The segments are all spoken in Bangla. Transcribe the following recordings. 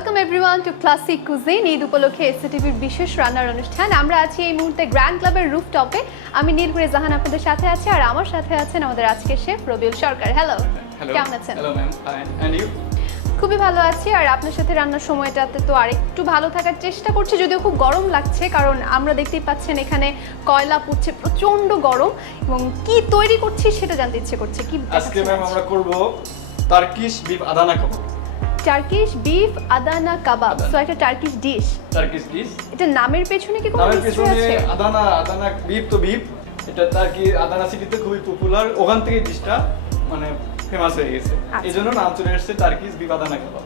Welcome everyone two classic cuisine. Eid উপলক্ষে এসটিভির বিশেষ রান্নার অনুষ্ঠান। আমরা আছি এই মুহূর্তে গ্র্যান্ড ক্লাবের রুফটপে। আমি নীলপুরে জাহান আপনাদের সাথে আছি, আর আমার সাথে আছেন আমাদের আজকের শেফ রবিউল সরকার। হ্যালো, কেমন আছেন? Hello ma'am, fine. And you? খুবই ভালো আছি। আর আপনার সাথে রান্নার সময়টাতে তো আরেকটু ভালো থাকার চেষ্টা করছি, যদিও খুব গরম লাগছে, কারণ আমরা দেখতেই পাচ্ছেন এখানে কয়লা পুড়ছে, প্রচন্ড গরম। এবং কি তৈরি করছি সেটা জানতে ইচ্ছে করছে। কি আজকে ম্যাম আমরা করব টার্কিশ বিফ আদানা কাবাব। টার্কিশ বিফ আদানা কাবাব, সো একটা টার্কিশ ডিশ। Turkish dish. এটা নামের পেছনে কি কোনো নামের হিস্ট্রি পেছনে আছে? আদানা বিফ তো বিফ। এটা টার্কি আদানা সিটিতে খুবই পপুলার, ওখান থেকে ডিশটা মানে ফেমাস হয়ে গেছে। এইজন্য নাম চলে এসেছে টার্কিশ বিফ আদানা কাবাব।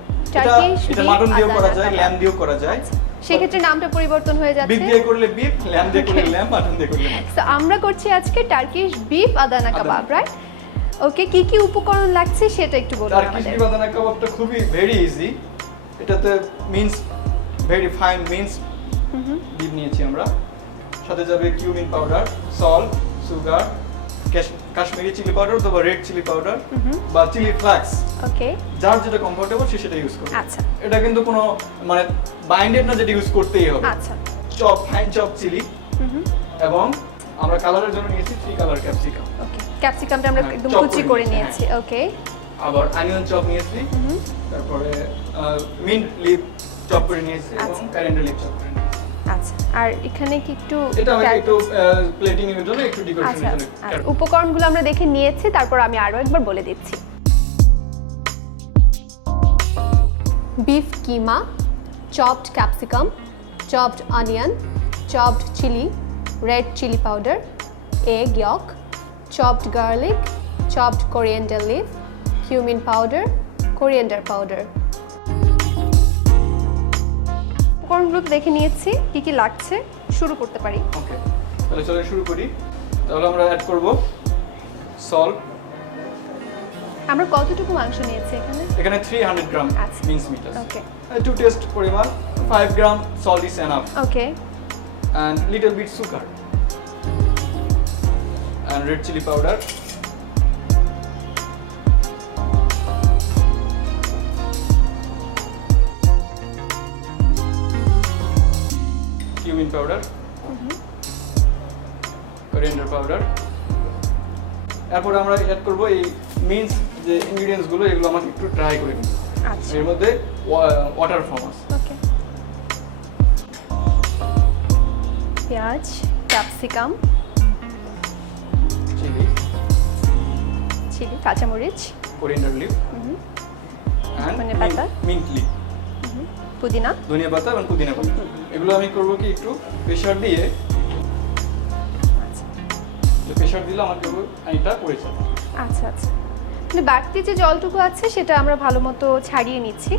এটা মাটন দিয়েও করা যায়, ল্যাম দিয়েও করা যায়। সেক্ষেত্রে নামটা পরিবর্তন হয়ে যাচ্ছে। বিফ দিয়ে করলে বিফ, ল্যাম দিয়ে করলে ল্যাম, মাটন দিয়ে করলে মাটন। সো আমরা করছি আজকে টার্কিশ বিফ আদানা কাবাব, রাইট? ওকে, কি কি উপকরণ লাগছে সেটা একটু বলুন টার্কিশ আমাদের। বিফ আদানা কাবাবটা খুবই ভেরি ইজি। এটাতে means very fine means beef নিয়েছি আমরা। সাথে যাবে cumin powder, salt, sugar, Kashmiri chilli powder অথবা রেড চিলি পাউডার বা চিলি ফ্লেক্স। ওকে, যার যেটা কমফোর্টেবল সে সেটা ইউজ করবে। আচ্ছা। এটা কিন্তু কোনো মানে বাইন্ডেড না, যেটা ইউজ করতেই হবে। আচ্ছা। চপ, ফাইন চপ চিলি, এবং আমরা কালারের জন্য নিয়েছি 3 কালার ক্যাপসিকাম। ওকে, ক্যাপসিকামটা আমরা একদম চপ কুচি করে করে নিয়েছি, নিয়েছি। ওকে, আবার অনিয়ন চপ নিয়েছি, তারপরে মিন্ট লিপ চপ করে নিয়েছি এবং ক্যারেন্ডার লিপ চপ করে নিয়েছি। আচ্ছা। আর এখানে কি একটু এটা আমি একটু প্লেটিং এর জন্য, একটু ডেকোরেশনের আচ্ছা, জন্য। আর উপকরণগুলো আমরা দেখে নিয়েছি, তারপর আমি আরো একবার বলে দিচ্ছি। বিফ কিমা, chopped capsicum, chopped onion, chopped chili, red chili powder, egg yolk, chopped garlic, chopped coriander leaf, cumin powder, coriander powder. উপকরণগুলো দেখে নিয়েছি, কি কি লাগছে, শুরু করতে পারি। ওকে, তাহলে চলো শুরু করি। তাহলে আমরা অ্যাড করব সল্ট। আমরা কতটুকু মাংস নিয়েছি এখানে? এখানে 300 গ্রাম আচ্ছা। মিন্স মিট আছে। ওকে। টু টেস্ট পরিমাণ 5 gram salt is enough, okay, and little bit sugar and red chili powder, cumin powder, coriander powder. এরপর আমরা অ্যাড করব এই মিন্স যে ইনগ্রেডিয়েন্টস গুলো, এগুলো আমাকে একটু ড্রাই করে নিতে হবে। আচ্ছা। এর মধ্যে ওয়াটার ফর্ম আছে। ওকে, পেঁয়াজ, ক্যাপসিকাম, চিলি, কাঁচামরিচ, coriander leaf and ধনেপাতা। mint leaf, পুদিনা। ধনিয়া পাতা এবং পুদিনা পাতা। এগুলো আমি করব কি একটু প্রেসার দিয়ে, আচ্ছা প্রেসার দিলে আমার কেবল এটা পড়ে যাবে। আচ্ছা আচ্ছা, মানে বাড়তি যে জলটুকু আছে সেটা আমরা ভালো মতো ছাড়িয়ে নিচ্ছি।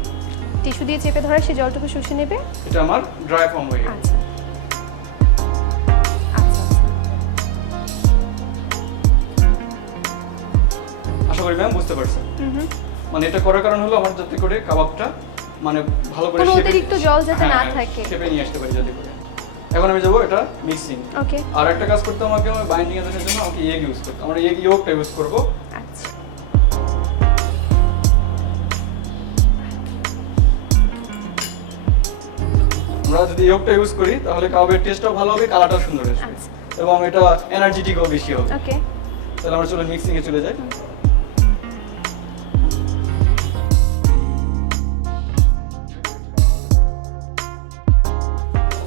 টিস্যু দিয়ে চেপে ধরে সেই জলটুকু শুষে নেবে। এটা আমার ড্রাই ফর্ম হয়ে গেছে। আচ্ছা আচ্ছা আচ্ছা, আশা করি ম্যাম বুঝতে পারছেন। মানে এটা করার কারণ হলো আমার যাতে করে কাবাবটা মানে ভালো করে কোনো শেপে, অতিরিক্ত জল যাতে না থাকে। শেপে নিয়ে আসতে পারি যাতে করে। এখন আমি যাব এটা মিক্সিং। ওকে, আর একটা কাজ করতে আমাকে বাইন্ডিং এর জন্য আমাকে এগ ইউজ করতে, আমরা এগ ইয়োগটা ইউজ করব। আচ্ছা আমরা যদি ইয়োগটা ইউজ করি তাহলে কাবাবের টেস্টটাও ভালো হবে, কালারটাও সুন্দর আসবে, আচ্ছা। এবং এটা এনার্জেটিকও বেশি হবে। ওকে, তাহলে আমরা চলো মিক্সিং এ চলে যাই।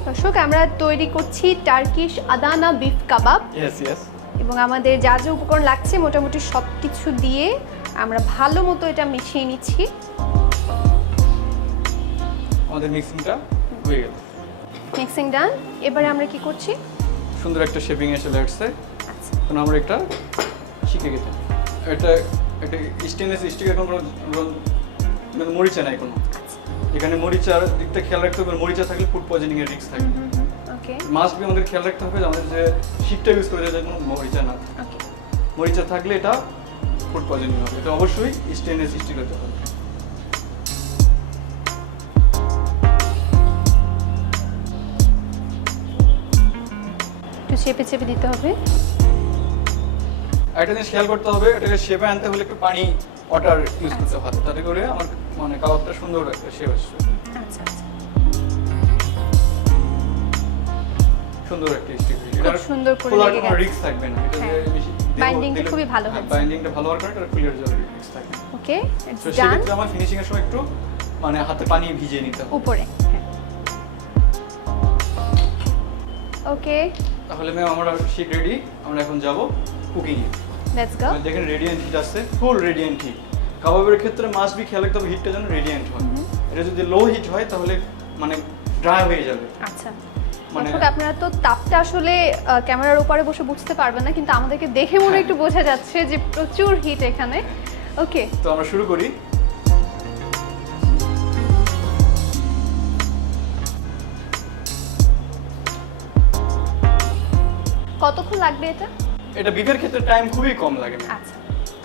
দর্শক, আমরা তৈরি করছি টার্কিশ আদানা বিফ কাবাব, ইয়েস ইয়েস। এবং আমাদের যা যা উপকরণ লাগছে মোটামুটি সব কিছু দিয়ে আমরা ভালো মতো এটা মিশিয়ে নিচ্ছি। আমাদের মিক্সিংটা হয়ে গেল। মিক্সিং ডান। এবারে আমরা কি করছি? সুন্দর একটা শেপিং এ চলে আসছে। আচ্ছা এখন আমরা একটা শিখে গেছি। এটা একটা স্টেনলেস স্টিকের কোনো মানে মরিচা নাই কোনো। আচ্ছা, এখানে মরিচার দিকটা খেয়াল রাখতে হবে, মরিচা থাকলে ফুড পয়জনিং এর রিস্ক থাকে। ওকে মাস্ট বি আমাদের খেয়াল রাখতে হবে যে আমাদের যে শিকটা ইউজ করে যাতে কোনো মরিচা না থাকে। ওকে, মরিচা থাকলে এটা ফুড পয়জনিং হবে। এটা অবশ্যই স্টেনলেস স্টিল হতে হবে। একটু চেপে চেপে দিতে হবে। একটা জিনিস খেয়াল করতে হবে, এটাকে শেপে আনতে হলে একটু পানি ওয়াটার ইউজ করতে হবে তাতে করে আমার মানে কাবাবটা সুন্দর একটা শেপ আসবে। আচ্ছা আচ্ছা, সুন্দর একটা স্টিক খুব সুন্দর করে খোলার লেগে কোনো গেছে। রিস্ক থাকবে না, এটা হ্যাঁ। যে বেশি Binding টা খুবই ভালো হয়েছে। বাইন্ডিংটা ভালো হওয়ার কারণে এটা খুলে যাওয়ার রিস্ক থাকে না। ওকে, ইটস তো ডান। সেক্ষেত্রে আমার ফিনিশিং এর সময় একটু মানে হাতে পানি ভিজিয়ে নিতে হবে। উপরে, ওকে, তাহলে ম্যাম আমরা শিক রেডি, আমরা এখন যাব কুকিং এ। Let's go. দেখেন রেডিয়েন্ট হিট আছে, ফুল রেডিয়েন্ট হিট। কাবাবের ক্ষেত্রে মাস্ট বি খেয়াল রাখতে হবে হিটটা যেন রেডিয়েন্ট হয়। এটা যদি লো হিট হয় তাহলে মানে ড্রাই হয়ে যাবে। আচ্ছা, মানে দর্শক আপনারা তো তাপটা আসলে ক্যামেরার উপরে বসে বুঝতে পারবেন না, কিন্তু আমাদেরকে দেখে মনে একটু বোঝা যাচ্ছে যে প্রচুর হিট এখানে। ওকে, তো আমরা শুরু করি। কতক্ষণ লাগবে এটা? এটা বিফের ক্ষেত্রে টাইম খুবই কম লাগে। আচ্ছা,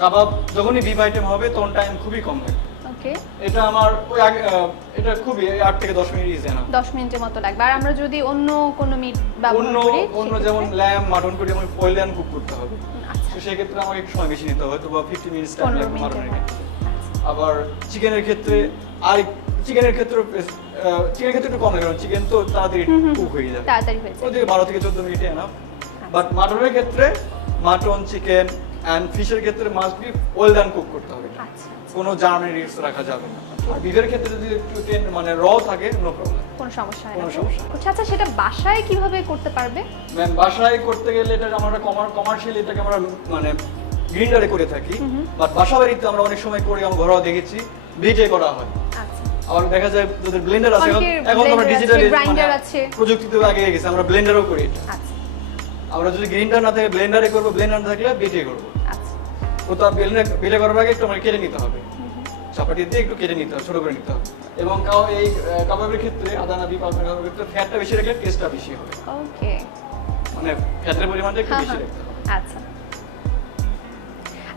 কাবাব যখনই বিফ আইটেম হবে তখন টাইম খুবই কম লাগে। ওকে, এটা আমার ওই আগে এটা খুবই 8 থেকে 10 মিনিট ইজি না। 10 মিনিটের মতো লাগবে। আর আমরা যদি অন্য কোনো মিট ব্যবহার অন্য করি, অন্য সেক্ষেত্রে? যেমন ল্যাম্ব মাটন করে যেমন অয়েল অ্যান্ড কুক করতে হবে, আচ্ছা, তো সেই ক্ষেত্রে আমাকে একটু সময় বেশি নিতে হবে, হয়তো বা 50 মিনিটস টাইম 15 লাগবে মিনিটের মাটনের মতো। ক্ষেত্রে। আবার চিকেনের ক্ষেত্রে আর চিকেনের ক্ষেত্রে একটু কম লাগে, কারণ চিকেন তো তাড়াতাড়ি কুক হয়ে যাবে, তাড়াতাড়ি হয়ে যায়। ওদিকে 12 থেকে 14 মিনিটে এনাফ। বাট মাটনের ক্ষেত্রে মাটন, চিকেন অ্যান্ড ফিশের ক্ষেত্রে must be well done cook করতে হবে, আচ্ছা, কোনো জার্মানি রিস্ক রাখা যাবে না। আর বিফের ক্ষেত্রে যদি একটু মানে র থাকে নো প্রবলেম, কোনো সমস্যা হয় না। কোনো সমস্যা নেই। আচ্ছা আচ্ছা, সেটা বাসায় কিভাবে করতে পারবে? ম্যাম বাসায় করতে গেলে এটা আমরা কমার্শিয়ালি এটাকে আমরা মানে গ্রিন্ডারে করে থাকি, বাট বাসা বাড়িতে আমরা অনেক সময় করি, আমরা ঘরোয়া দেখেছি বিটে করা হয়। আচ্ছা, আবার দেখা যায় যাদের ব্লেন্ডার আছে, অনেকের এখন তো আমরা blender ডিজিটালি আছে, grinder আছে। প্রযুক্তিতে আগে গেছে, আমরা ব্লেন্ডারও করি এটা। আচ্ছা, আমরা যদি গ্রিন্ডার না থাকে ব্লেন্ডারে করবো, ব্লেন্ডার না থাকলে বিটে করবো। আচ্ছা, তো তার বিটে করার আগে একটু আমরা কেটে নিতে হবে, চাপাটি দিয়ে একটু কেটে নিতে হবে, ছোট করে নিতে হবে। এবং এই কাবাবের ক্ষেত্রে আদা নাবি কাবাবের ক্ষেত্রে ফ্যাটটা বেশি রাখলে টেস্টটা বেশি হবে, ওকে, মানে ফ্যাটের পরিমাণটা একটু হ্যাঁ বেশি হ্যাঁ, রাখতে হবে। আচ্ছা।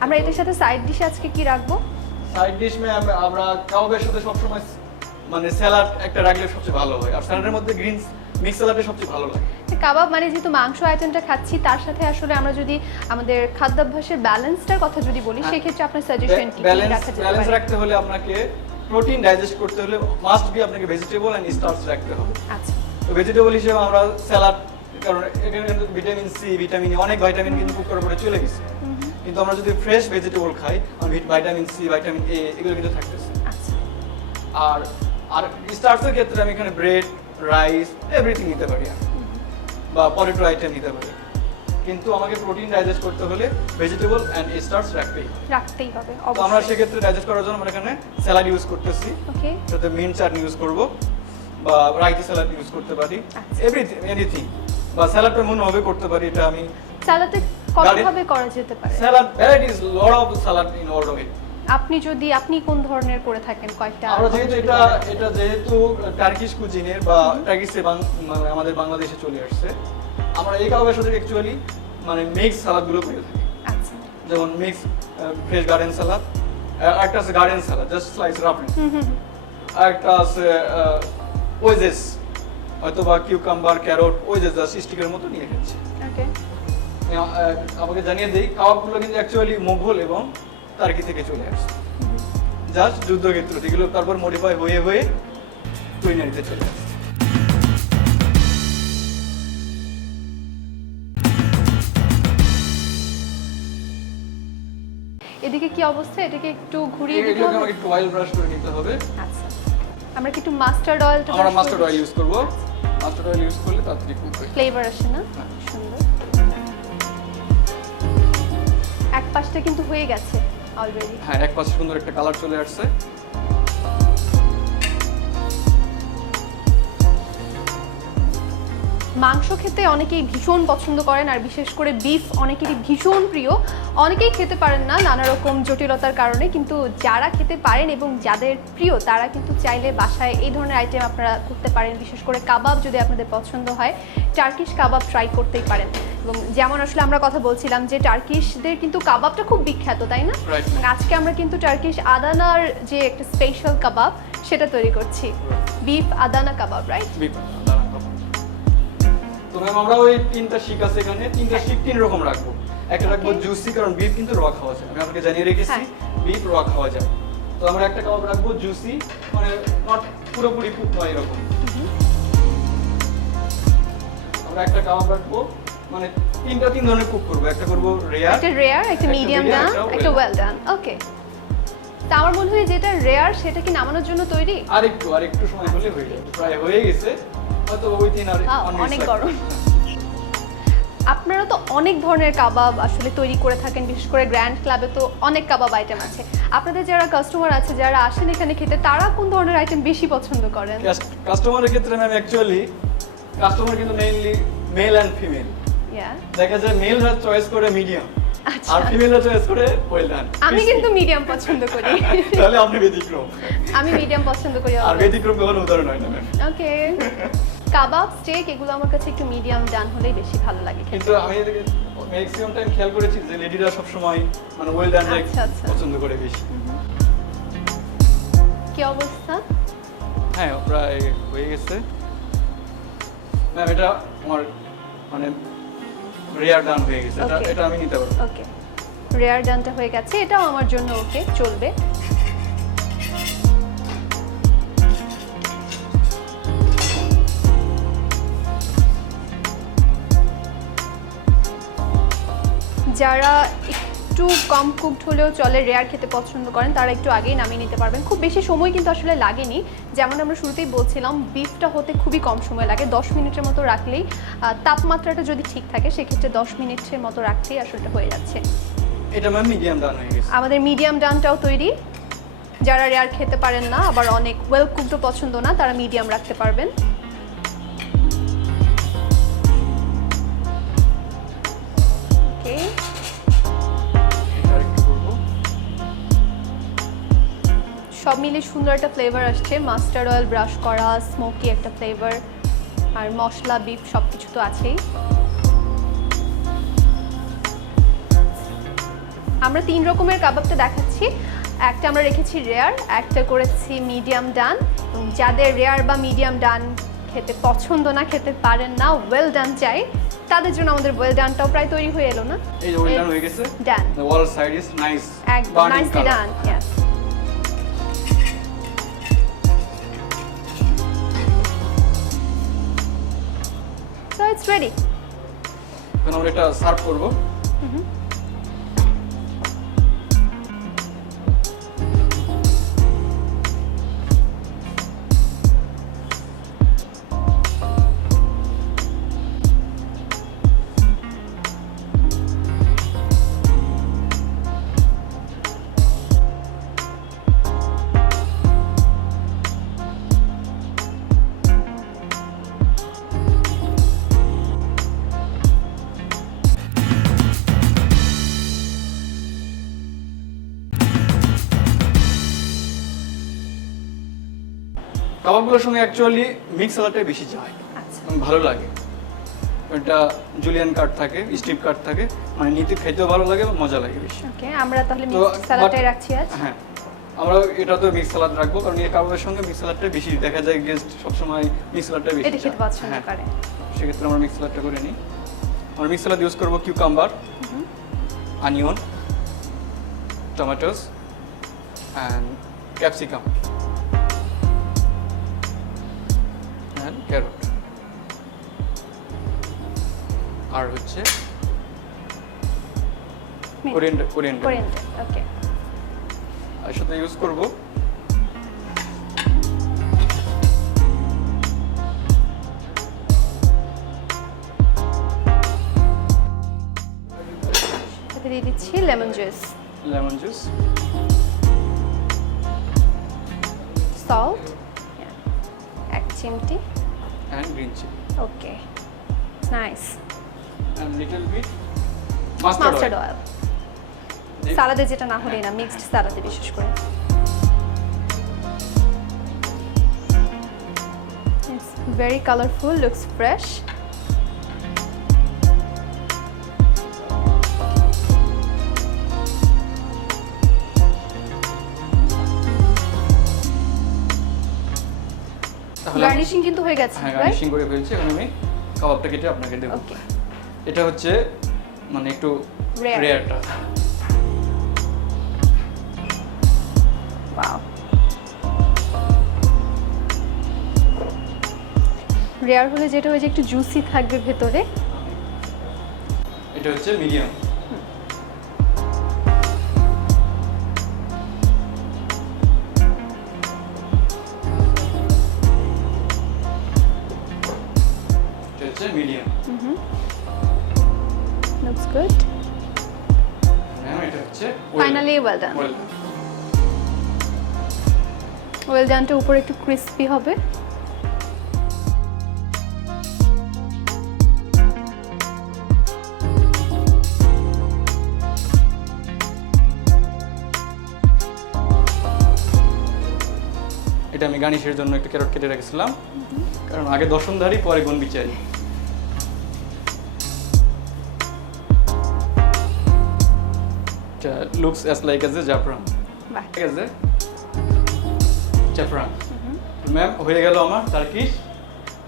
আমরা এটার সাথে সাইড ডিশে আজকে কি রাখবো? সাইড ডিশ আমরা কাবাবের সাথে সবসময় মানে স্যালাড একটা রাখলে সবচেয়ে ভালো হয়, আর স্যালাডের মধ্যে গ্রিনস মিক্স স্যালাডে সবচেয়ে ভালো লাগে। কাবাব মানে যেহেতু মাংস আইটেমটা খাচ্ছি, তার সাথে আসলে আমরা যদি আমাদের খাদ্যাভ্যাসের ব্যালেন্সটার কথা যদি বলি, হ্যাঁ। সেক্ষেত্রে আপনার সাজেশন কি রাখা যেতে ব্যালেন্স পারে? রাখতে হলে আপনাকে প্রোটিন ডাইজেস্ট করতে হলে মাস্ট বি আপনাকে ভেজিটেবল এন্ড স্টার্চ রাখতে হবে। আচ্ছা, তো ভেজিটেবল হিসেবে আমরা স্যালাড, কারণ এখানে কিন্তু ভিটামিন সি, ভিটামিন অনেক ভাইটামিন কিন্তু কুক করার পরে চলে গেছে, কিন্তু আমরা যদি ফ্রেশ ভেজিটেবল খাই, ভিটামিন সি, ভিটামিন এ এগুলো কিন্তু থাকতেছে। আচ্ছা, আর আর স্টার্চের ক্ষেত্রে আমি এখানে ব্রেড, রাইস এভরিথিং নিতে পারি আমি, বা পটেটো আইটেম নিতে পারি, কিন্তু আমাকে প্রোটিন ডাইজেস্ট করতে হলে ভেজিটেবল এন্ড স্টার্চ রাখতেই হবে। রাখতেই হবে তো আমরা অবশ্যই। সেক্ষেত্রে ডাইজেস্ট করার জন্য আমরা এখানে স্যালাড ইউজ করতেছি, ওকে, সাথে মিন্ট চাটনি ইউজ করব, বা রাইতা স্যালাড ইউজ করতে পারি, আচ্ছা। এনিথিং, বা স্যালাডটা মনে হবে করতে পারি। এটা আমি সালাদে কতভাবে করা যেতে পারে? Salad varieties, lot of salad in all of it. আপনি কোন ধরনের করে থাকেন, কয়টা? আমরা যেহেতু এটা যেহেতু টার্কিশ কুজিনের বা টার্কিশে মানে আমাদের বাংলাদেশে চলে আসছে, আমরা এই কাবাবের সাথে অ্যাকচুয়ালি মানে মিক্স সালাদগুলো করে থাকি, আচ্ছা, যেমন মিক্স ফ্রেশ গার্ডেন সালাদ, একটা আছে গার্ডেন সালাদ জাস্ট স্লাইস রাফেন, একটা আছে ওয়েজেস, হয়তো বা কিউকাম্বার, ক্যারট, ওয়েজেস জাস্ট স্টিকের মতো নিয়ে খাচ্ছি। ওকে, আমাকে জানিয়ে দেই কাবাবগুলো কিন্তু অ্যাকচুয়ালি মুঘল এবং টার্কি থেকে চলে আসছে, জাস্ট যুদ্ধক্ষেত্র এগুলো তারপর মডিফাই হয়ে হয়ে কুইনারিতে চলে আসছে। এদিকে কি অবস্থা? এটাকে একটু ঘুরিয়ে দিতে এগুলোকে হবে? আমাকে একটু অয়েল ব্রাশ করে নিতে হবে। আচ্ছা, আমরা কি একটু মাস্টার্ড অয়েলটা আমরা মাস্টার্ড অয়েল ইউজ করব, মাস্টার্ড অয়েল ইউজ করলে তাড়াতাড়ি কুক হয়। ফ্লেভার আসে না? হ্যাঁ। সুন্দর। এক পাশটা কিন্তু হয়ে গেছে অলরেডি। হ্যাঁ, এক পাশে সুন্দর একটা কালার চলে আসছে। মাংস খেতে অনেকেই ভীষণ পছন্দ করেন, আর বিশেষ করে বিফ অনেকেরই ভীষণ প্রিয়। অনেকেই খেতে পারেন না নানা রকম জটিলতার কারণে, কিন্তু যারা খেতে পারেন এবং যাদের প্রিয় তারা কিন্তু চাইলে বাসায় এই ধরনের আইটেম আপনারা করতে পারেন। বিশেষ করে কাবাব যদি আপনাদের পছন্দ হয়, টার্কিশ কাবাব ট্রাই করতেই পারেন। এবং যেমন আসলে আমরা কথা বলছিলাম যে টার্কিশদের কিন্তু কাবাবটা খুব বিখ্যাত, তাই না? Right. আজকে আমরা কিন্তু টার্কিশ আদানার যে একটা স্পেশাল কাবাব সেটা তৈরি করছি, বিফ আদানা কাবাব, রাইট? তো তো ম্যাম আমরা ওই তিনটা শিক আছে এখানে, তিনটা শিক তিন রকম রাখবো। একটা রাখবো Okay. জুসি, কারণ বিফ কিন্তু র খাওয়া যায়, আমি আপনাকে জানিয়ে রেখেছি হ্যাঁ। বিফ র খাওয়া যায়। তো আমরা একটা কাবাব রাখবো জুসি, মানে নট পুরোপুরি কুক নয় এরকম। আমরা একটা কাবাব রাখবো, মানে তিন ধরনের কুক করবো, একটা করবো রেয়ার, একটা রেয়ার, একটা একটা মিডিয়াম medium, ডান, একটা একটা well ওয়েল ডান। ওকে, তা আমার মনে হয় যেটা রেয়ার সেটা কি নামানোর জন্য তৈরি? আরেকটু সময় হলে হয়ে যাবে, প্রায় হয়ে গেছে, হয়তো ওই দিন আর Wow, 1 minute অনেক লাগবে। গরম। আপনারা তো অনেক ধরনের কাবাব আসলে তৈরি করে থাকেন, বিশেষ করে গ্র্যান্ড ক্লাবে তো অনেক কাবাব আইটেম আছে। আপনাদের যারা কাস্টমার আছে, যারা আসেন এখানে খেতে, তারা কোন ধরনের আইটেম বেশি পছন্দ করেন? কাস্টমারের ক্ষেত্রে ম্যাম অ্যাকচুয়ালি কাস্টমার কিন্তু মেইনলি মেল অ্যান্ড ফিমেল। ইয়া, দেখা যায় মেলরা চয়েস করে মিডিয়াম, আচ্ছা। আর ফিমেলরা চয়েস করে ওয়েল ডান। আমি কিন্তু মিডিয়াম পছন্দ করি। তাহলে আপনি ব্যতিক্রম, আমি মিডিয়াম পছন্দ করি। আর ব্যতিক্রম কখনো উদাহরণ হয় না ম্যাম। ওকে, কাবাব, স্টেক এগুলো আমার কাছে একটু মিডিয়াম ডান হলেই বেশি ভালো লাগে খেতে। কিন্তু আমি এদিকে ম্যাক্সিমাম টাইম খেয়াল করেছি যে লেডিরা সবসময় মানে ওয়েল ডান আচ্ছা, আচ্ছা। পছন্দ করে বেশি। কি অবস্থা? হ্যাঁ প্রায় হয়ে গেছে ম্যাম, এটা আমার মানে রেয়ার ডান হয়ে গেছে, এটা Okay. এটা আমি নিতে পারবো। ওকে, রেয়ার ডানটা হয়ে গেছে, এটাও আমার জন্য ওকে, চলবে। যারা একটু কম কুকড হলেও চলে, রেয়ার খেতে পছন্দ করেন, তারা একটু আগেই নামিয়ে নিতে পারবেন। খুব বেশি সময় কিন্তু আসলে লাগেনি, যেমন আমরা শুরুতেই বলছিলাম বিফটা হতে খুবই কম সময় লাগে, 10 মিনিটের মতো রাখলেই, তাপমাত্রাটা যদি ঠিক থাকে সেক্ষেত্রে 10 মিনিটের মতো রাখলেই আসলে হয়ে যাচ্ছে। এটা ম্যাম মিডিয়াম ডান হয়ে গেছে। আমাদের মিডিয়াম ডানটাও তৈরি। যারা রেয়ার খেতে পারেন না, আবার অনেক ওয়েল কুকডও পছন্দ না, তারা মিডিয়াম রাখতে পারবেন। ওকে, এটা আরেকটু করবো। সব মিলিয়ে সুন্দর একটা ফ্লেভার আসছে, মাস্টার্ড অয়েল ব্রাশ করা, স্মোকি একটা ফ্লেভার, আর মশলা, বিফ সব কিছু তো আছেই। আমরা 3 রকমের কাবাবটা দেখাচ্ছি, একটা আমরা রেখেছি রেয়ার, একটা করেছি মিডিয়াম ডান, এবং যাদের রেয়ার বা মিডিয়াম ডান খেতে পছন্দ না, খেতে পারেন না, ওয়েল ডান চাই, তাদের জন্য আমাদের ওয়েল ডানটাও প্রায় তৈরি হয়ে এলো না? এই যে ওয়েল ডান হয়ে গেছে, ডান, the wall side is nice, একদম burning nicely color. Done. Yes, so it's ready. এখন আমরা এটা সার্ভ করব। কাবাবগুলোর সঙ্গে অ্যাকচুয়ালি মিক্স সালাডটাই বেশি যায়, আচ্ছা, এবং ভালো লাগে। এটা জুলিয়ান কাট থাকে, স্ট্রিপ কাট থাকে, মানে নিতে খেতেও ভালো লাগে এবং মজা লাগে বেশি। ওকে, আমরা তাহলে তো মিক্সড সালাডটাই but- রাখছি আজ। হ্যাঁ, আমরা এটা তো মিক্স সালাদ রাখবো, কারণ এই কাবাবের সঙ্গে মিক্স সালাদটা বেশি দেখা যায়, গেস্ট সবসময় মিক্স সালাদটা বেশি এটা খেতে চায়। পছন্দ হ্যাঁ, করে। সেক্ষেত্রে আমরা মিক্স সালাদটা করে নিই। আমরা মিক্স সালাদ ইউজ করবো cucumber, onion, tomatoes and capsicum and carrot, আর হচ্ছে কোরিয়েন্ডার। কোরিয়েন্ডার, ওকে। আর সাথে ইউজ করবো সাথে দিয়ে দিচ্ছি lemon juice, lemon juice, salt, এক চিমটি, and green chilli, okay, nice. And little bit mustard mustard oil. Oil, সালাদে যেটা না হলেই না, মিক্সড সালাদে বিশেষ করে। It's very colorful, looks fresh. তাহলে গার্নিশিং কিন্তু হয়ে গেছে, হ্যাঁ, রাইট? গার্নিশিং করে ফেলছি। এখন আমি কাবাবটা কেটে আপনাকে দেবো। ওকে, এটা হচ্ছে মানে একটু Rare. রেয়ারটা। ওয়াও, রেয়ার হলে যেটা হয়ে যে একটু জুসি থাকবে ভেতরে। এটা হচ্ছে মিডিয়াম। এটা হচ্ছে মিডিয়াম। Looks good. ম্যাম এটা হচ্ছে ফাইনালি ওয়েল ডান। ওয়েল ডানটা উপরে একটু ক্রিস্পি হবে। এটা আমি গার্নিশের জন্য একটা ক্যারট কেটে রেখেছিলাম, কারণ আগে দর্শনধারী পরে গুণ বিচারি। এটা looks as like as a জাফরান। বাহ, ঠিক আছে, জাফরান। ম্যাম হয়ে গেল আমার Turkish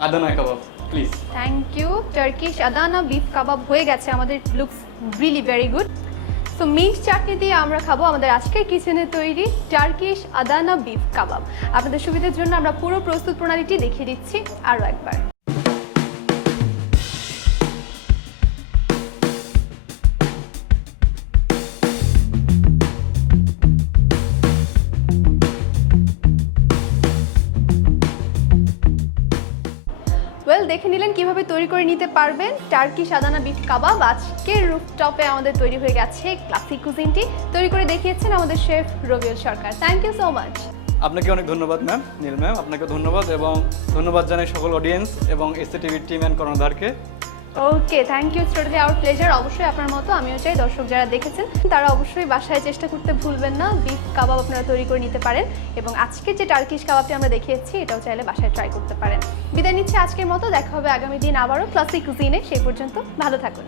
Adana kebab, please. Thank you. Turkish Adana beef kebab হয়ে গেছে আমাদের, looks really very good. So mint chutney দিয়ে আমরা খাবো আমাদের আজকের কিচেনে তৈরি টার্কিশ আদানা বিফ কাবাব। আপনাদের সুবিধার জন্য আমরা পুরো প্রস্তুত প্রণালীটি দেখিয়ে দিচ্ছি আরও একবার। ওয়েল, দেখে নিলেন কিভাবে তৈরি করে নিতে পারবেন টার্কিশ আদানা বিফ কাবাব। আজকের রুফটপে আমাদের তৈরি হয়ে গেছে ক্লাসিক কুজিনটি। তৈরি করে দেখিয়েছেন আমাদের chef Rabiul Sarkar. Thank you so much. আপনাকে অনেক ধন্যবাদ ম্যাম, নীল ম্যাম, আপনাকে ধন্যবাদ, এবং ধন্যবাদ জানাই সকল অডিয়েন্স এবং এসএ টিভির টিম অ্যান্ড কর্ণধারকে। Okay, thank you, totally our pleasure. অবশ্যই আপনার মতো আমিও চাই দর্শক যারা দেখেছেন তারা অবশ্যই বাসায় চেষ্টা করতে ভুলবেন না। বিফ কাবাব আপনারা তৈরি করে নিতে পারেন, এবং আজকে যে টার্কিশ কাবাবটি আমরা দেখিয়েছি এটাও চাইলে বাসায় ট্রাই করতে পারেন। বিদায় নিচ্ছি আজকের মতো, দেখা হবে আগামী দিন আবারও ক্লাসিক কুজিনে। সেই পর্যন্ত ভালো থাকুন।